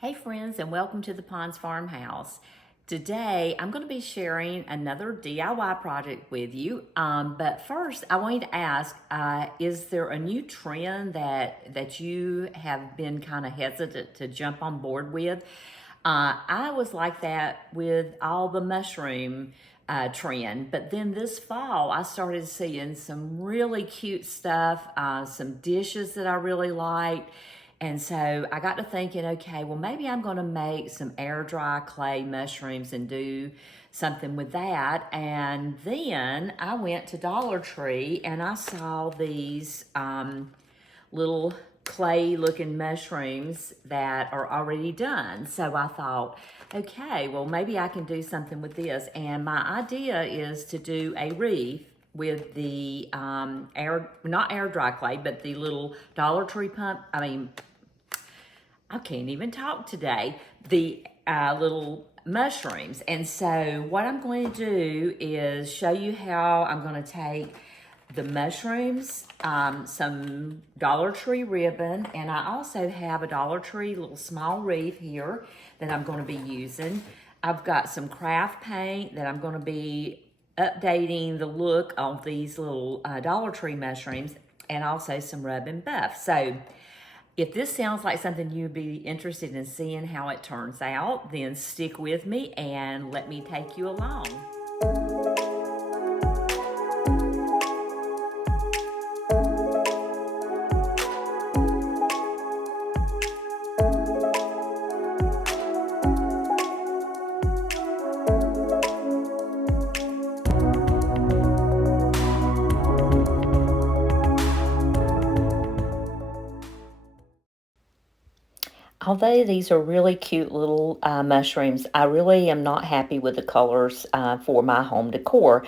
Hey friends, and welcome to the Ponds Farmhouse. Today I'm going to be sharing another DIY project with you. But first I wanted to ask, is there a new trend that you have been kind of hesitant to jump on board with? I was like that with all the mushroom trend, but then this fall I started seeing some really cute stuff, some dishes that I really liked. And so I got to thinking, okay, well, maybe I'm going to make some air dry clay mushrooms and do something with that. And then I went to Dollar Tree and I saw these little clay looking mushrooms that are already done. So I thought, okay, well, maybe I can do something with this. And my idea is to do a wreath with the not air dry clay, but the little Dollar Tree I can't even talk today, the little mushrooms. And so what I'm going to do is show you how I'm going to take the mushrooms, some Dollar Tree ribbon, and I also have a Dollar Tree little small wreath here that I'm going to be using. I've got some craft paint that I'm going to be updating the look of these little Dollar Tree mushrooms, and also some rub and buff. So if this sounds like something you'd be interested in seeing how it turns out, then stick with me and let me take you along. Although these are really cute little mushrooms, I really am not happy with the colors for my home decor.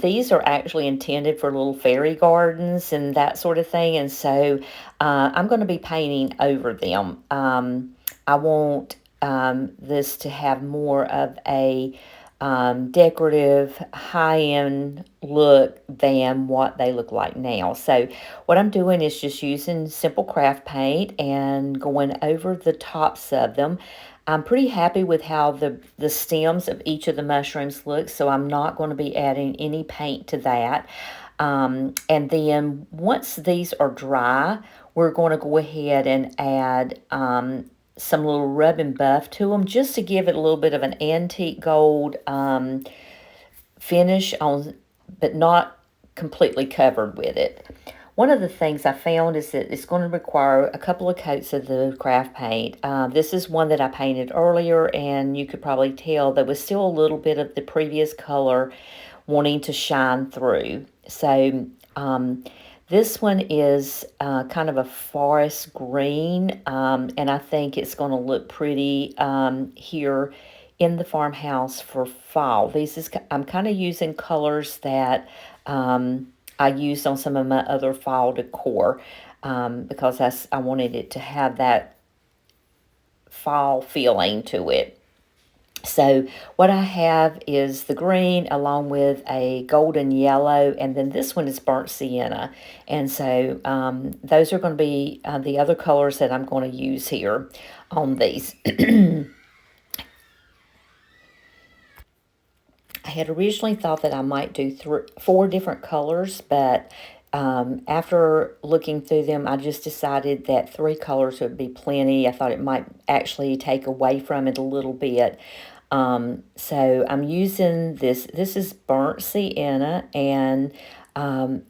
These are actually intended for little fairy gardens and that sort of thing, and so I'm going to be painting over them. I want this to have more of a decorative, high-end look than what they look like now. So what I'm doing is just using simple craft paint and going over the tops of them. I'm pretty happy with how the stems of each of the mushrooms look, so I'm not going to be adding any paint to that. And then once these are dry, we're going to go ahead and add some little rub and buff to them just to give it a little bit of an antique gold finish on, but not completely covered with it. One of the things I found is that it's going to require a couple of coats of the craft paint. This is one that I painted earlier, and you could probably tell there was still a little bit of the previous color wanting to shine through. So this one is kind of a forest green, and I think it's going to look pretty here in the farmhouse for fall. I'm kind of using colors that I used on some of my other fall decor because I wanted it to have that fall feeling to it. So what I have is the green along with a golden yellow, and then this one is burnt sienna. And so those are going to be the other colors that I'm going to use here on these. I had originally thought that I might do 4 different colors, but after looking through them, I just decided that 3 colors would be plenty. I thought it might actually take away from it a little bit. So I'm using this. This is burnt sienna, and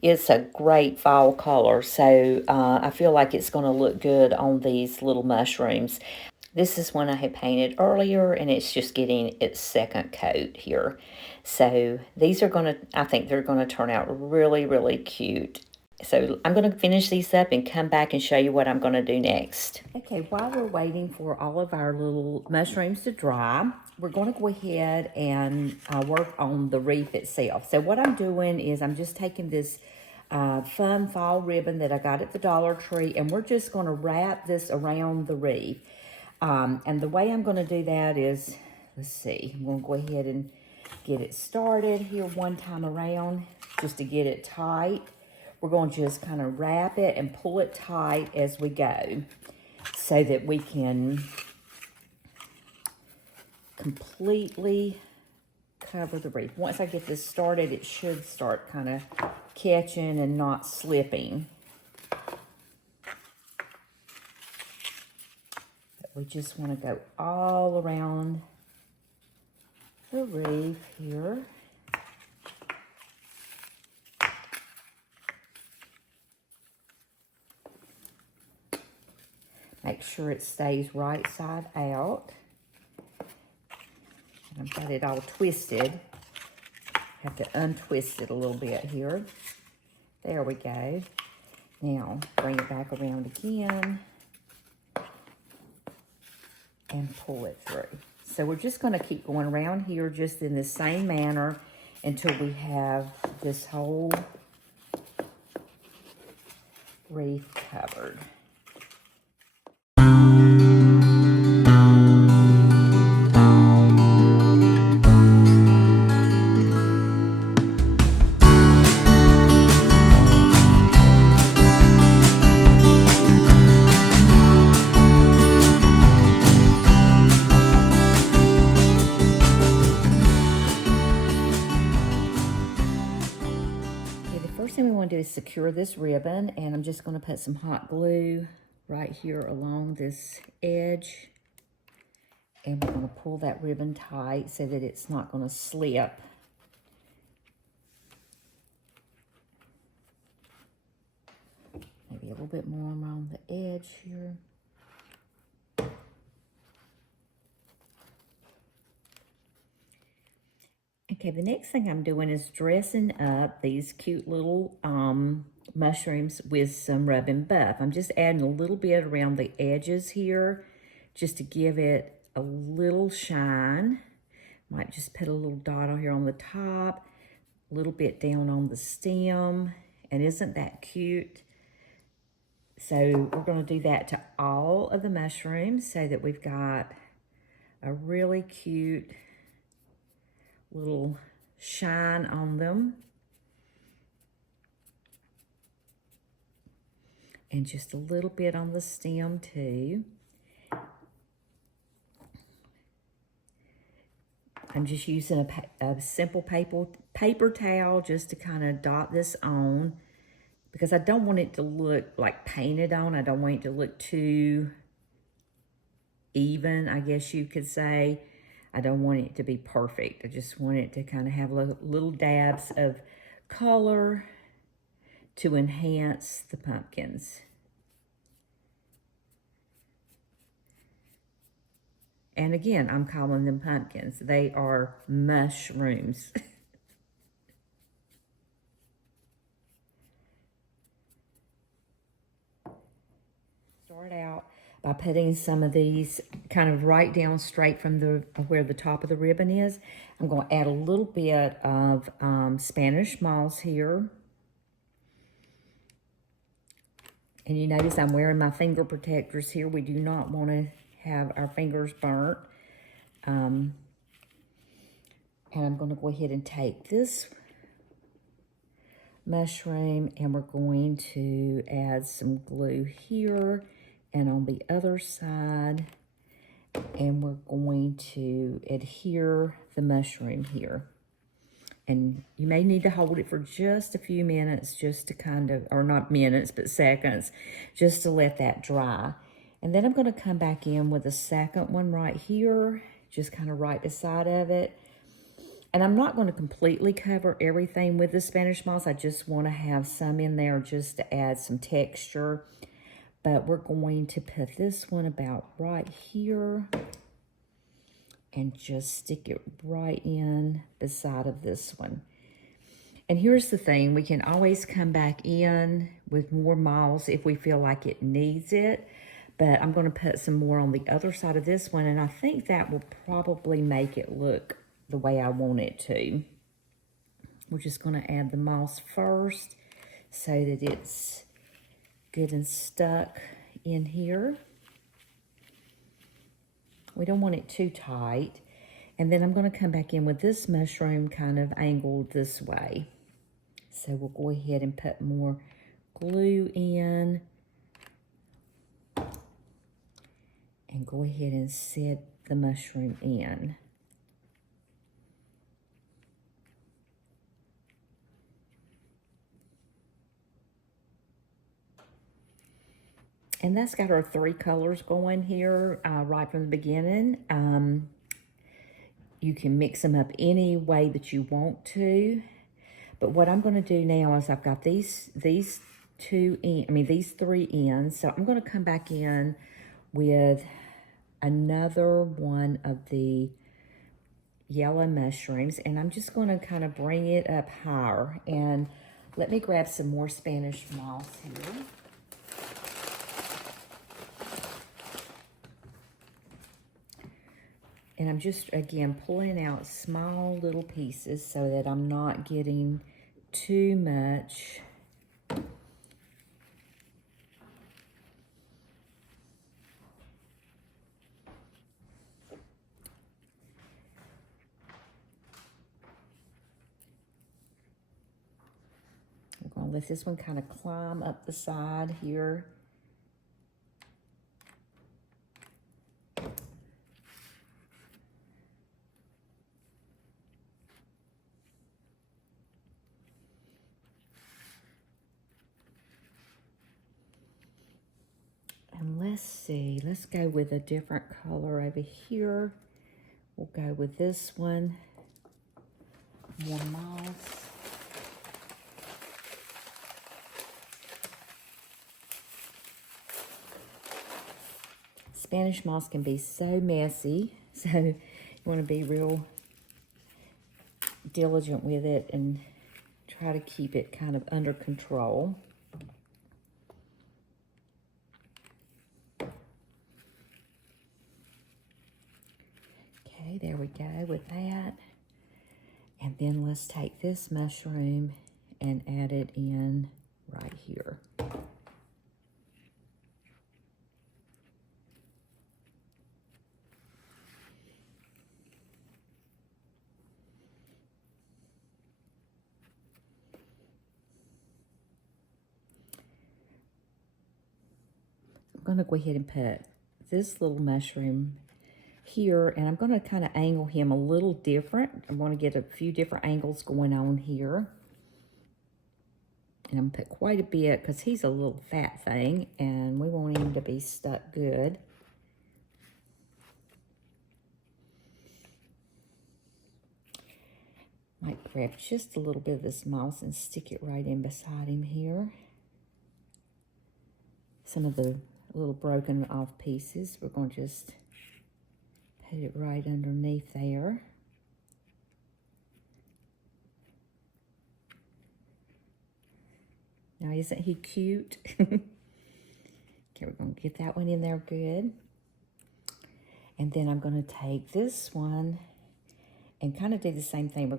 it's a great fall color. So I feel like it's going to look good on these little mushrooms. This is one I had painted earlier, and it's just getting its second coat here. So these are going to, I think they're going to turn out really, really cute. So I'm going to finish these up and come back and show you what I'm going to do next. Okay, while we're waiting for all of our little mushrooms to dry, we're going to go ahead and work on the wreath itself. So what I'm doing is I'm just taking this fun fall ribbon that I got at the Dollar Tree, and we're just going to wrap this around the wreath. And the way I'm going to do that is, let's see, I'm going to go ahead and get it started here one time around just to get it tight. We're going to just kind of wrap it and pull it tight as we go so that we can completely cover the wreath. Once I get this started, it should start kind of catching and not slipping. But we just want to go all around the wreath here. Make sure it stays right side out. And I've got it all twisted. Have to untwist it a little bit here. There we go. Now, bring it back around again and pull it through. So we're just going to keep going around here just in the same manner until we have this whole wreath covered. First thing we want to do is secure this ribbon, and I'm just going to put some hot glue right here along this edge, and we're going to pull that ribbon tight so that it's not going to slip. Maybe a little bit more around the edge here. Okay, the next thing I'm doing is dressing up these cute little mushrooms with some rub and buff. I'm just adding a little bit around the edges here just to give it a little shine. Might just put a little dot on here on the top, a little bit down on the stem. And isn't that cute? So we're going to do that to all of the mushrooms so that we've got a really cute little shine on them. And just a little bit on the stem too. I'm just using a simple paper towel just to kind of dot this on, because I don't want it to look like painted on. I don't want it to look too even, I guess you could say. I don't want it to be perfect. I just want it to kind of have little dabs of color to enhance the pumpkins. And again, I'm calling them pumpkins. They are mushrooms. Start out by putting some of these kind of right down straight from where the top of the ribbon is. I'm going to add a little bit of Spanish moss here. And you notice I'm wearing my finger protectors here. We do not want to have our fingers burnt. And I'm going to go ahead and take this mushroom and we're going to add some glue here and on the other side, and we're going to adhere the mushroom here. And you may need to hold it for just a few minutes just to kind of, or not minutes, but seconds, just to let that dry. And then I'm going to come back in with a second one right here, just kind of right beside of it. And I'm not going to completely cover everything with the Spanish moss. I just want to have some in there just to add some texture. But we're going to put this one about right here and just stick it right in beside of this one. And here's the thing, we can always come back in with more moss if we feel like it needs it. But I'm going to put some more on the other side of this one, and I think that will probably make it look the way I want it to. We're just going to add the moss first so that it's good and stuck in here. We don't want it too tight. And then I'm going to come back in with this mushroom kind of angled this way. So we'll go ahead and put more glue in and go ahead and set the mushroom in. And that's got our 3 colors going here right from the beginning. You can mix them up any way that you want to. But what I'm going to do now is I've got these 3 ends. So I'm going to come back in with another one of the yellow mushrooms, and I'm just going to kind of bring it up higher. And let me grab some more Spanish moss here. And I'm just, again, pulling out small little pieces so that I'm not getting too much. I'm going to let this one kind of climb up the side here. And let's see, let's go with a different color over here. We'll go with this one. More moss. Spanish moss can be so messy, so you want to be real diligent with it and try to keep it kind of under control. Okay, there we go with that. And then let's take this mushroom and add it in right here. I'm going to go ahead and put this little mushroom here, and I'm going to kind of angle him a little different. I'm going to get a few different angles going on here. And I'm going to put quite a bit because he's a little fat thing, and we want him to be stuck good. Might grab just a little bit of this moss and stick it right in beside him here. Some of the little broken off pieces, we're going to just put it right underneath there. Now, isn't he cute? Okay, we're going to get that one in there good. And then I'm going to take this one and kind of do the same thing. I'm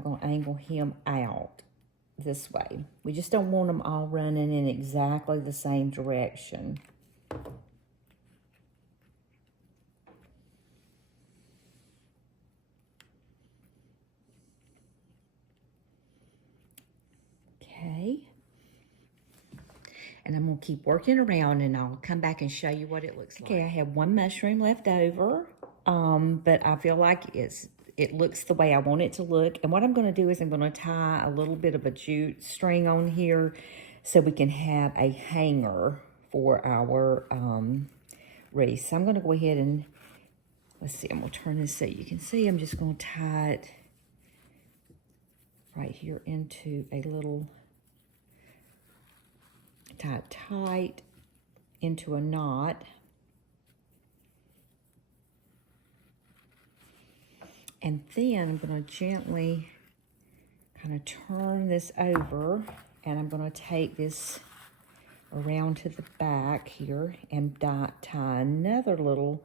going to angle him out this way. We just don't want them all running in exactly the same direction. Okay. And I'm going to keep working around, and I'll come back and show you what it looks like. Okay, I have one mushroom left over, but I feel like it looks the way I want it to look. And what I'm going to do is I'm going to tie a little bit of a jute string on here so we can have a hanger for our wreath. So I'm going to go ahead and, let's see, I'm going to turn this so you can see. I'm just going to tie it right here into a little, tie it tight into a knot. And then I'm going to gently kind of turn this over, and I'm going to take this around to the back here and tie another little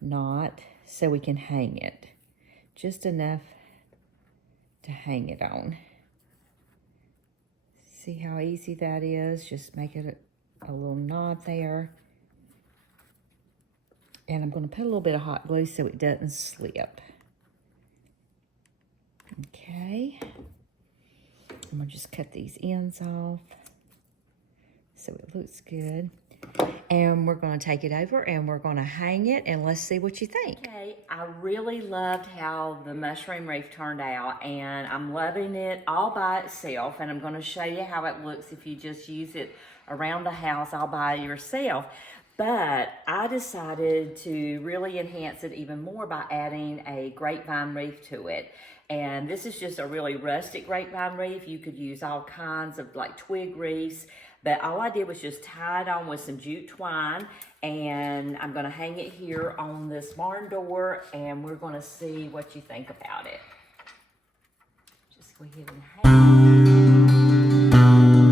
knot so we can hang it. Just enough to hang it on. See how easy that is? Just make it a little knot there. And I'm going to put a little bit of hot glue so it doesn't slip. Okay. I'm going to just cut these ends off so it looks good. And we're going to take it over and we're going to hang it, and let's see what you think. Okay, I really loved how the mushroom wreath turned out, and I'm loving it all by itself, and I'm going to show you how it looks if you just use it around the house all by yourself. But I decided to really enhance it even more by adding a grapevine wreath to it. And this is just a really rustic grapevine wreath. You could use all kinds of like twig wreaths, but all I did was just tie it on with some jute twine, and I'm gonna hang it here on this barn door, and we're gonna see what you think about it. Just go ahead and hang it.